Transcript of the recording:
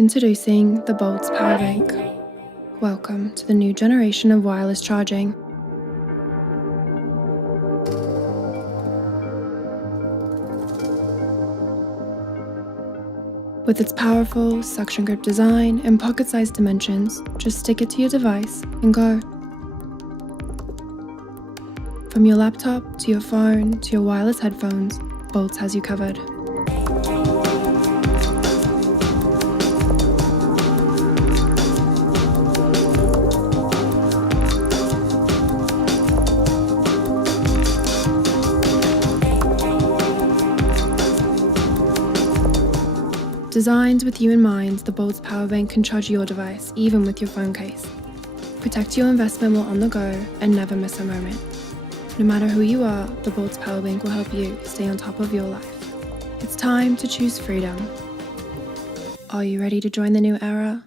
Introducing the Boltz Power Bank. Welcome to the new generation of wireless charging. With its powerful suction grip design and pocket-sized dimensions, just stick it to your device and go. From your laptop to your phone to your wireless headphones, Boltz has you covered. Designed with you in mind, the Boltz Power Bank can charge your device even with your phone case. Protect your investment while on the go and never miss a moment. No matter who you are, the Boltz Power Bank will help you stay on top of your life. It's time to choose freedom. Are you ready to join the new era?